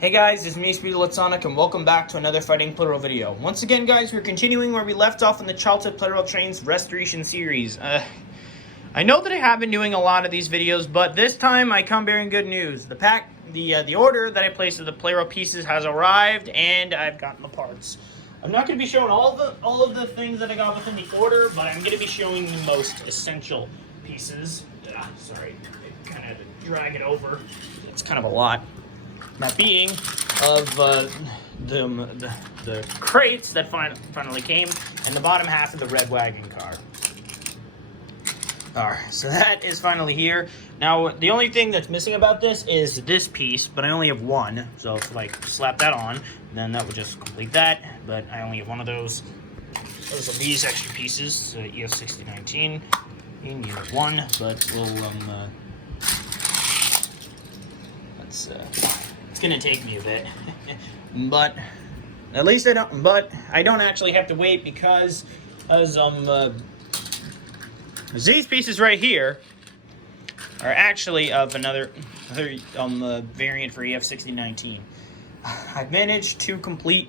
Hey guys, it's me, Sonic, and welcome back to another Fighting Plarail video. Once again, guys, we're continuing where we left off in the Childhood Plarail Trains Restoration series. I know that I have been doing a lot of these videos, but this time I come bearing good news. The order that I placed of the Plarail pieces has arrived, and I've gotten the parts. I'm not going to be showing all of the things that I got within the order, but I'm going to be showing the most essential pieces. Sorry, I kind of had to drag it over. It's kind of a lot. That being of the crates that finally came, and the bottom half of the red wagon car. Alright, so that is finally here. Now, the only thing that's missing about this is this piece, but I only have one. So if I slap that on, then that would just complete that. But I only have one of those. Those are these extra pieces, EF6019 in unit 1. But we'll it's gonna take me a bit, but at least I don't. But I don't actually have to wait because these pieces right here are actually of another variant for EF6019. I've managed to complete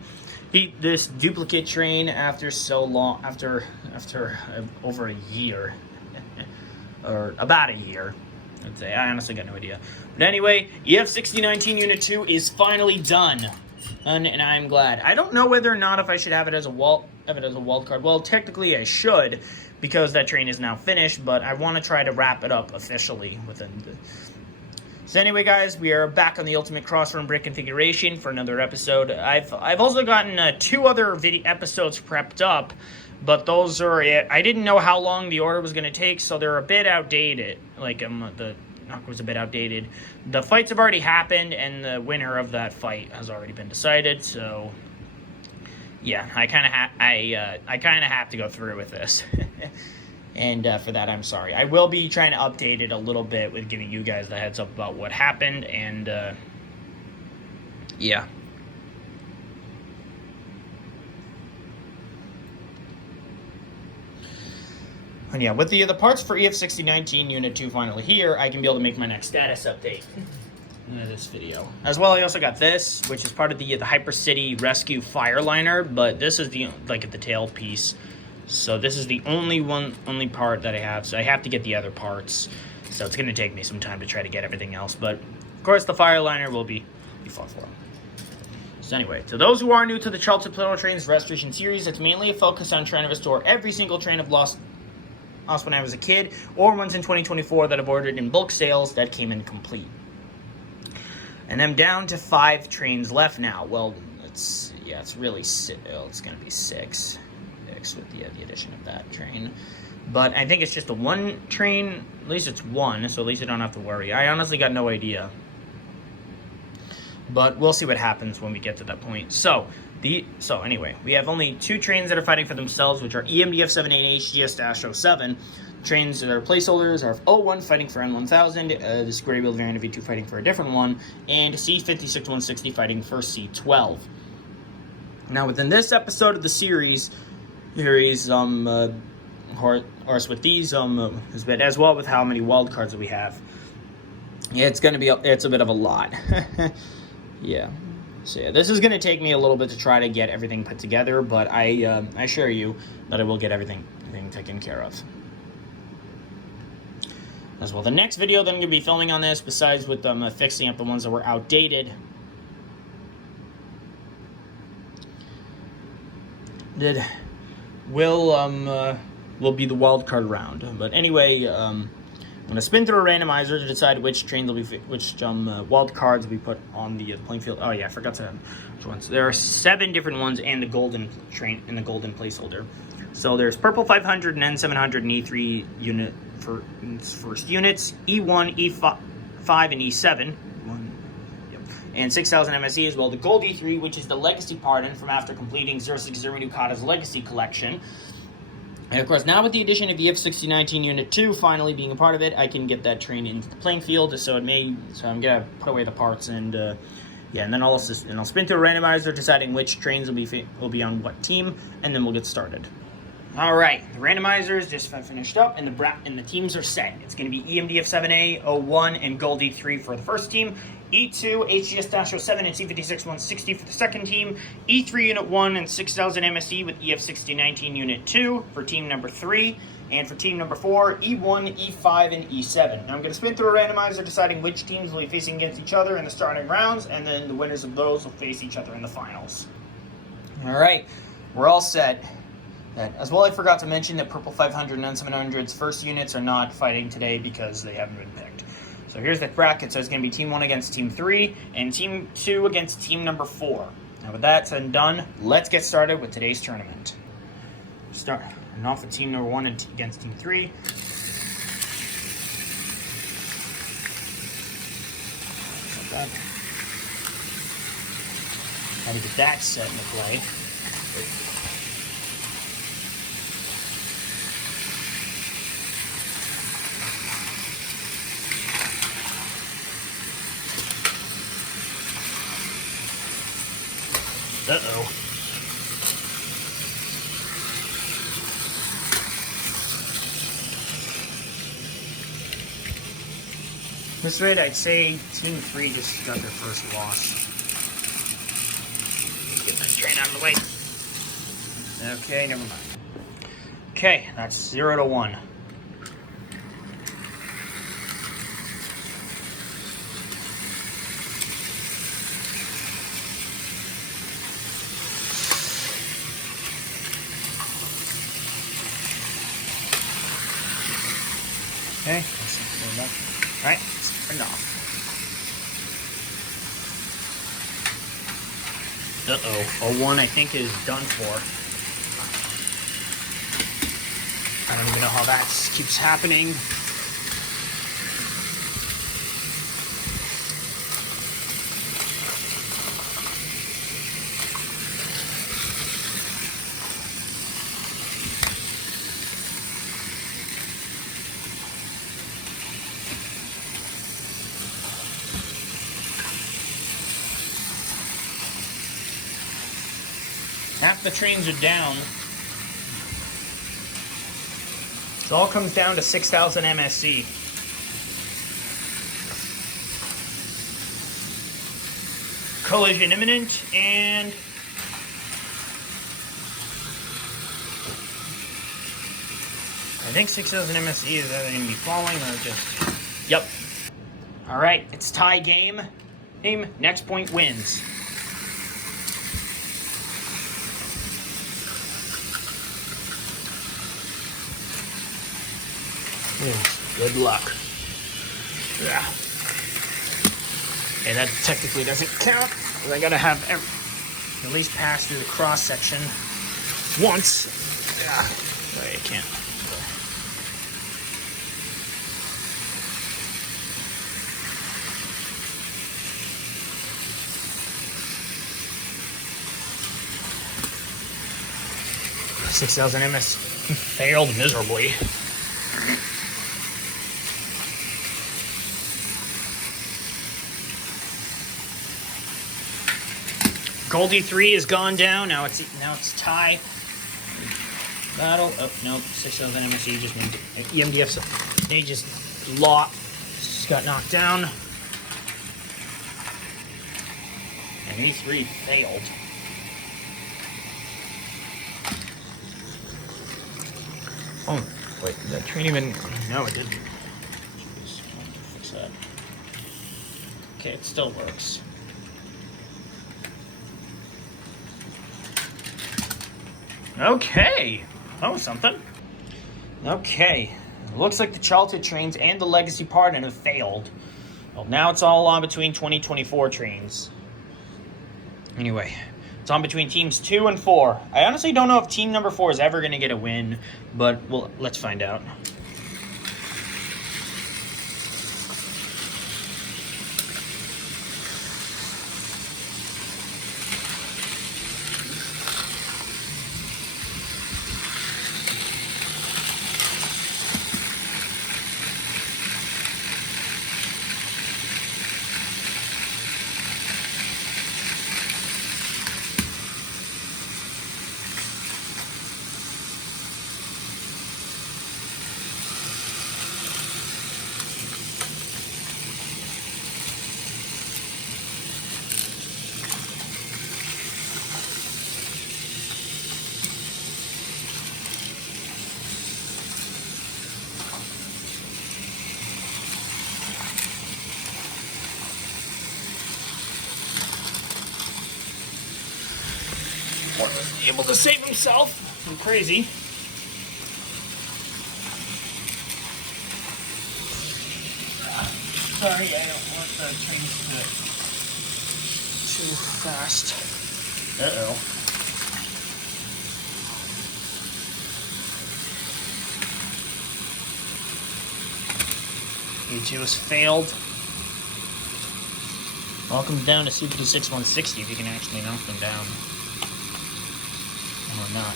this duplicate train after so long, after over a year, or about a year. I'd say. I honestly got no idea. But anyway, EF6019 Unit 2 is finally done. And I'm glad. I don't know whether or not if I should have it as a wild card. Well, technically I should, because that train is now finished, but I want to try to wrap it up officially within the... So anyway, guys, we are back on the Ultimate Crossrun Brick configuration for another episode. I've also gotten 2 other episodes prepped up, but those are it. I didn't know how long the order was going to take, so they're a bit outdated. Like, the knock was a bit outdated. The fights have already happened, and the winner of that fight has already been decided, so... Yeah, I kind of have to go through with this. And for that, I'm sorry. I will be trying to update it a little bit with giving you guys the heads up about what happened, and yeah. And yeah, with the parts for EF6019 Unit 2 finally here, I can be able to make my next status update in this video. As well, I also got this, which is part of the Hyper City Rescue Fireliner, but this is the tail piece. So this is the only part that I have, so I have to get the other parts. So it's going to take me some time to try to get everything else, but of course the Fireliner will be fun for them. So anyway, to those who are new to the Childhood Plarail Trains Restoration series, it's mainly a focus on trying to restore every single train I've lost when I was a kid, or ones in 2024 that I've ordered in bulk sales that came in complete. And I'm down to 5 trains left now. Well, it's really it's going to be 6 with the addition of that train. But I think it's just a 1 train. At least it's 1, so at least I don't have to worry. I honestly got no idea. But we'll see what happens when we get to that point. So anyway, we have only 2 trains that are fighting for themselves, which are EMDF7A HGS-07. Trains that are placeholders are 01 fighting for N1000, this gray wheel variant of V2 fighting for a different one, and C56160 fighting for C12. Now, within this episode of the series, of course, with these, as well with how many wild cards that we have, it's a bit of a lot. Yeah. So yeah, this is going to take me a little bit to try to get everything put together, but I assure you that I will get everything taken care of. As well, the next video that I'm going to be filming on this, besides with fixing up the ones that were outdated, will be the wild card round. But anyway, I'm gonna spin through a randomizer to decide which wild cards will be put on the playing field. Oh yeah, I forgot to which ones. There are 7 different ones in the golden train in the golden placeholder. So there's purple 500 and N700 and E3 unit for first units, E1, E5, and E7. And 6,000 MSE as well. The gold E3, which is the legacy pardon from after completing 060 Nukata's legacy collection. And of course, now with the addition of the EF6019 Unit 2 finally being a part of it, I can get that train into the playing field. So I'm gonna put away the parts and yeah, and then I'll spin through a randomizer deciding which trains will be on what team, and then we'll get started. All right, the randomizers just finished up, and the teams are set. It's going to be EMDF7A, 01, and Gold E3 for the first team, E2, HGS-07 and C56-160 for the second team, E3 Unit 1 and 6000 MSE with EF6019 Unit 2 for team number 3, and for team number 4, E1, E5, and E7. Now I'm going to spin through a randomizer deciding which teams will be facing against each other in the starting rounds, and then the winners of those will face each other in the finals. Alright, we're all set. As well, I forgot to mention that Purple 500 and N700's first units are not fighting today because they haven't been picked. So here's the bracket. So it's going to be Team 1 against Team 3, and Team 2 against Team number 4. Now with that said and done, let's get started with today's tournament. Starting off with Team number 1 against Team 3. How to get that set into play. Uh-oh. This rate, I'd say Team 3 just got their first loss. Get my train out of the way. Okay, never mind. Okay, that's 0-1. Okay, alright, let's turn it off. Uh-oh, 01 I think is done for. I don't even know how that keeps happening. Half the trains are down. It all comes down to 6000 MSE. Collision imminent, and I think 6000 MSE is either going to be falling or just... Yep. Alright, it's tie game. Next point wins. Good luck. Yeah. Okay, that technically doesn't count. I gotta have at least pass through the cross section once. Yeah. Wait, I can't. $6,000 MS failed miserably. Goldie 3 has gone down. Now it's tie. Battle. Oh no, 6,000 MSE just moved. EMDF. They just got knocked down. And E3 failed. Oh wait, did that train even? No, it didn't. Jeez, fix that. Okay, it still works. Okay, that was something. Okay, looks like the Childhood trains and the Legacy Pardon have failed. Well, now it's all on between 2024 trains. Anyway, it's on between teams 2 and 4. I honestly don't know if team number 4 is ever going to get a win, but well, let's find out. Ford was able to save himself from crazy. Sorry, I don't want the trains to go too fast. Uh-oh. E2 has failed. Welcome down to C56-160 if you can actually knock them down. Or not.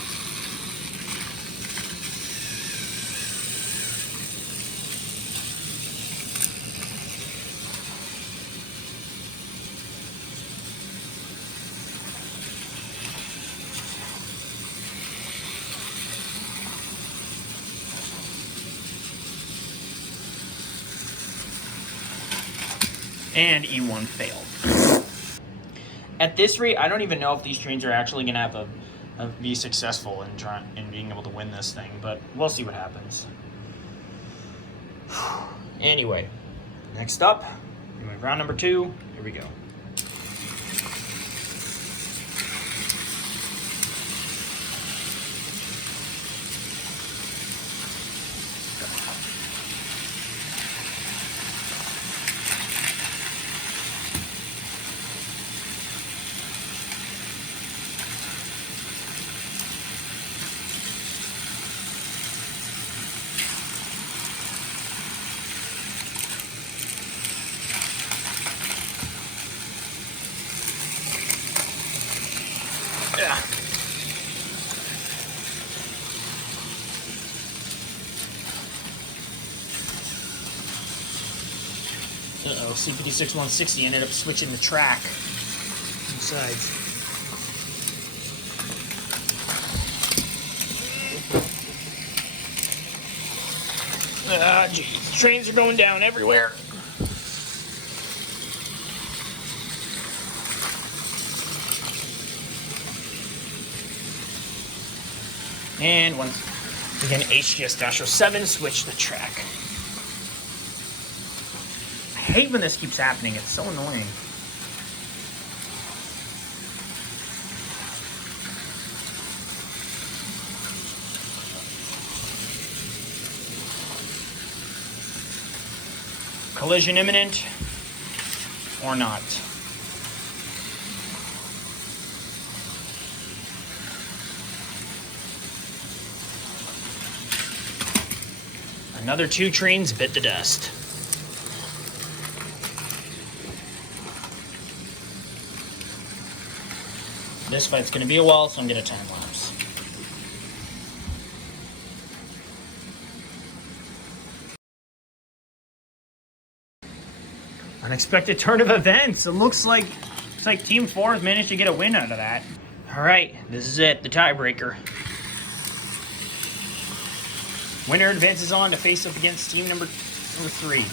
And E1 failed. At this rate, I don't even know if these trains are actually going to have be successful in being able to win this thing, but we'll see what happens. Anyway, next up, round number 2. Here we go. Yeah. Uh-oh, C56-160 ended up switching the track. Besides. Ah, geez. Trains are going down everywhere. And once again, HGS-07 switch the track. I hate when this keeps happening. It's so annoying. Collision imminent or not? Another 2 trains bit the dust. This fight's going to be a while, so I'm going to time lapse. Unexpected turn of events. It looks like Team 4 has managed to get a win out of that. All right, this is it, the tiebreaker. Winner advances on to face up against team number 3.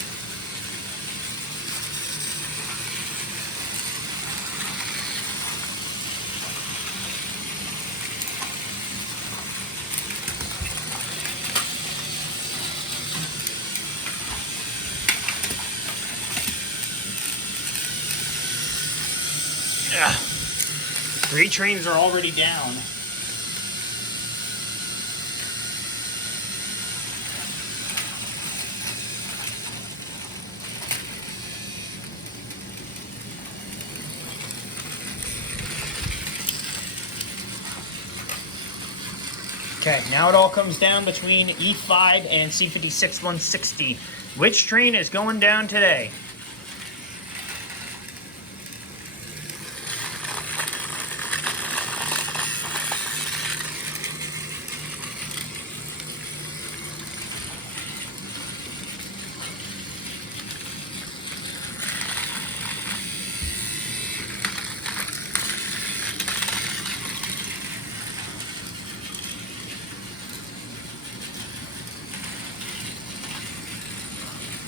Yeah. 3 trains are already down. Okay, now it all comes down between E5 and C56-160. Which train is going down today?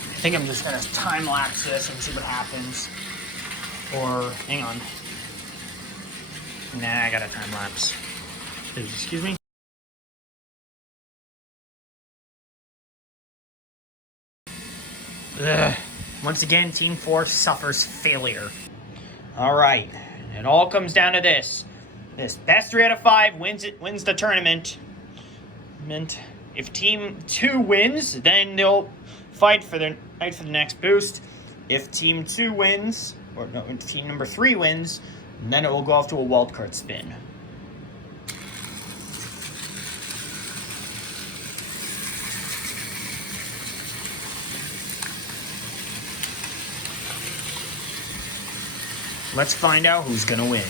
I think I'm just gonna time lapse this and see what happens. Or, hang on. Nah, I gotta time lapse. Excuse me? Ugh. Once again, Team 4 suffers failure. Alright, it all comes down to this. This best 3 out of 5 wins the tournament. If team 2 wins, then they'll fight for the next boost. If team 2 wins, or no, if team number 3 wins, then it will go off to a wildcard spin. Let's find out who's gonna win.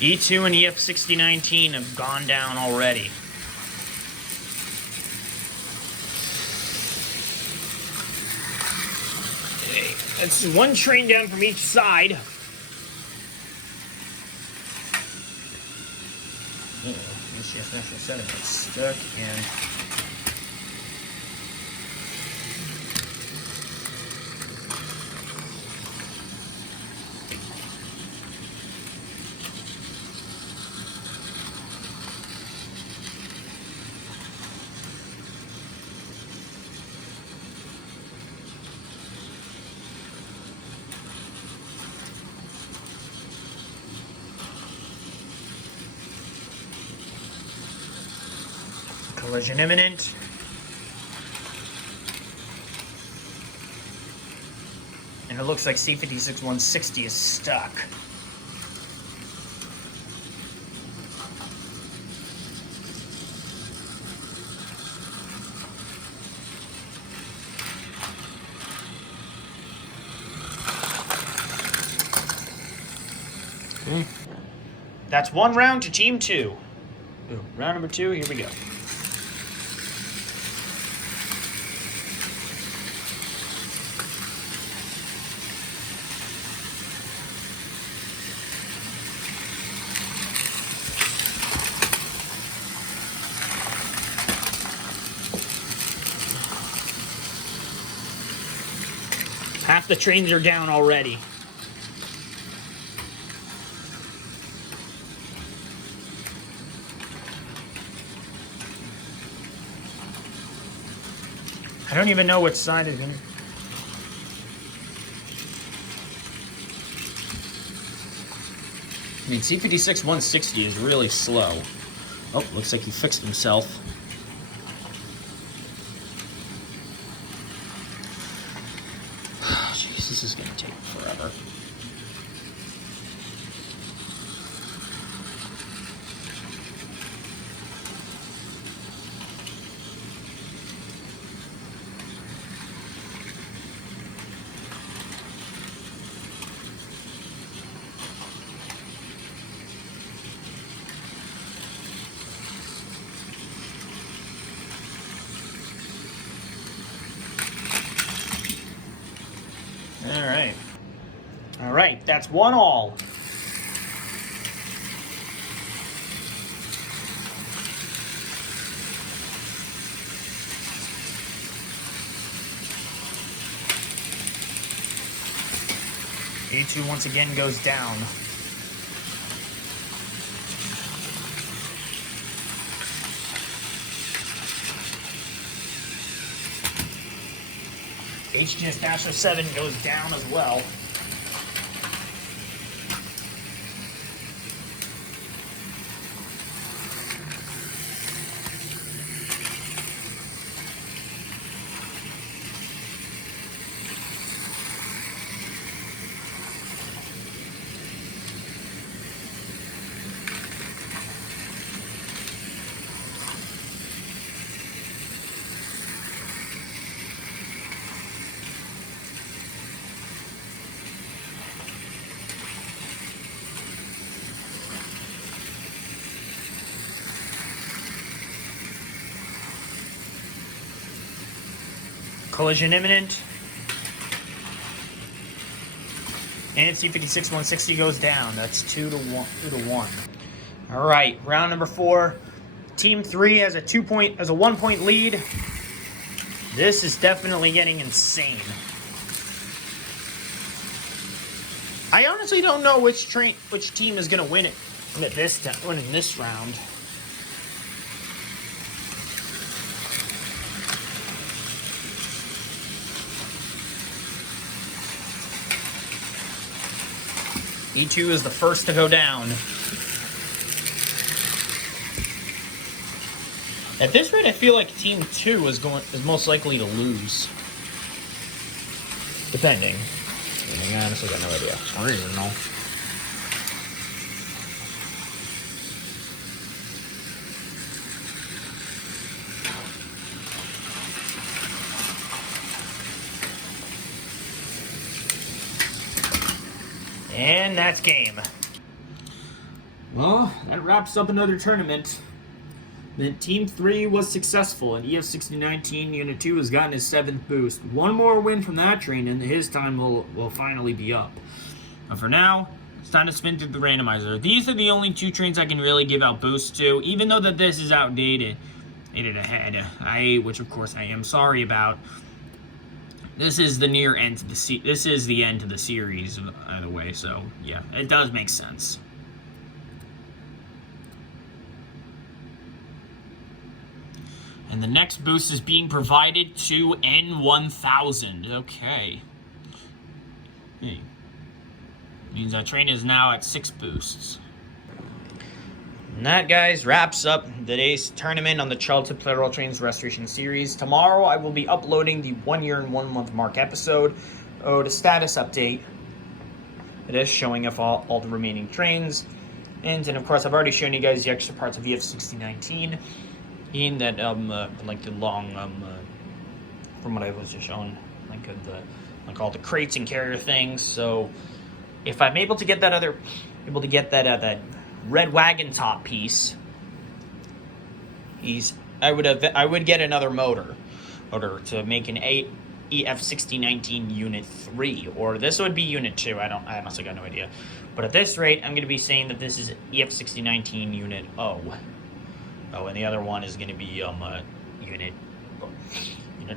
E2 and EF6019 have gone down already. Okay, that's one train down from each side. This National 7 is stuck and collision imminent. And it looks like C56160 is stuck. That's one round to team 2. Ooh, round number 2, here we go. Half the trains are down already. I don't even know which side is in. I mean, C56160 is really slow. Oh, looks like he fixed himself. Jeez, this is gonna take forever. All right, that's 1-all. A2 once again goes down. HGS National 7 goes down as well. Collision imminent. And C56160 goes down. That's 2-1. All right, round number 4. Team 3 has a 1-point lead. This is definitely getting insane. I honestly don't know which team is going to win in this round. E2 is the first to go down. At this rate, I feel like Team 2 is most likely to lose. Depending. I honestly got no idea. I don't even know. And that's game. Well, that wraps up another tournament. Then Team 3 was successful, and EF6019 Unit 2 has gotten his 7th boost. One more win from that train, and his time will finally be up. But for now, it's time to spin through the randomizer. These are the only 2 trains I can really give out boosts to, even though that this is outdated. Which of course I am sorry about. This is the near end to this is the end to the series, by the way. So yeah, it does make sense. And the next boost is being provided to N1000. Okay. Means that train is now at 6 boosts. And that, guys, wraps up today's tournament on the Childhood Plarail Trains Restoration series. Tomorrow, I will be uploading the 1 year and 1 month mark episode. The status update. It is showing off all the remaining trains. And of course, I've already shown you guys the extra parts of EF6019. In that, like the long, from what I was just showing, like all the crates and carrier things. So, if I'm able to get that that red wagon top piece, I would get another motor to make an EF6019 Unit 3, or this would be Unit 2. I honestly got no idea. But at this rate, I'm going to be saying that this is EF6019 Unit O. Oh, and the other one is going to be Unit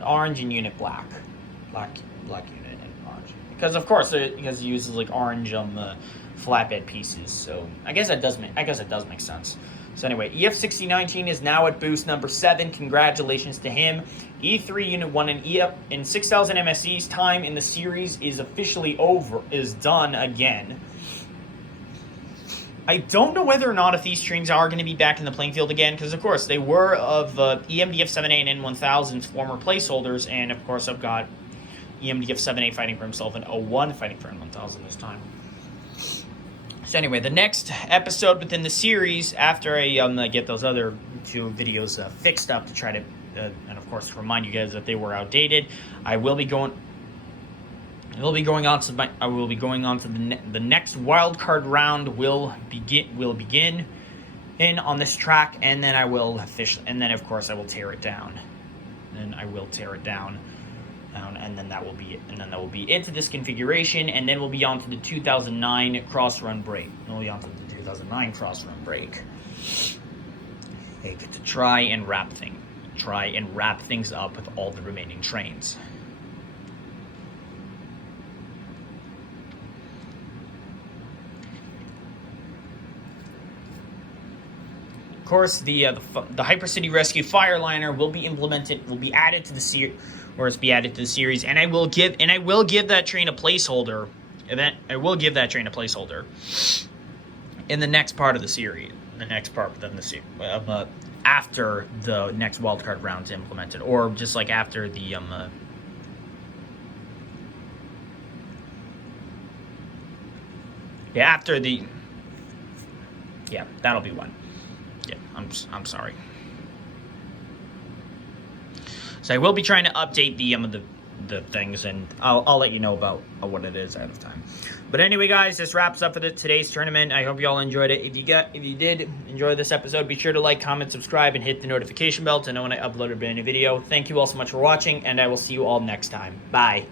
Orange and Unit Black. Black Unit and Orange. Because of course it uses like orange flatbed pieces. So I guess it does make sense. So anyway, EF6019 is now at boost number 7. Congratulations to him. E3 Unit 1 and 6,000 MSE's time in the series is officially done again. I don't know whether or not if these trains are going to be back in the playing field again, because of course they were of EMDF7A and N1000's former placeholders, and of course I've got EMDF7A fighting for himself and 01 fighting for N1000 this time. So anyway, the next episode within the series, after I get those other 2 videos fixed up to try to, and of course remind you guys that they were outdated, I will be going on to the next wildcard round will begin in on this track, and then of course I will tear it down. And then that will be it to this configuration, and then we'll be on to the 2009 cross-run break. I get to try and wrap things up with all the remaining trains. Of course, the Hypercity Rescue Fireliner will be added to the series, and I will give that train a placeholder. In the next part of the series. After the next wildcard round is implemented, or just like after the that'll be one. Yeah, I'm sorry. So I will be trying to update the things, and I'll let you know about what it is ahead of time. But anyway, guys, this wraps up for today's tournament. I hope you all enjoyed it. If you did enjoy this episode, be sure to like, comment, subscribe, and hit the notification bell to know when I upload a brand new video. Thank you all so much for watching, and I will see you all next time. Bye.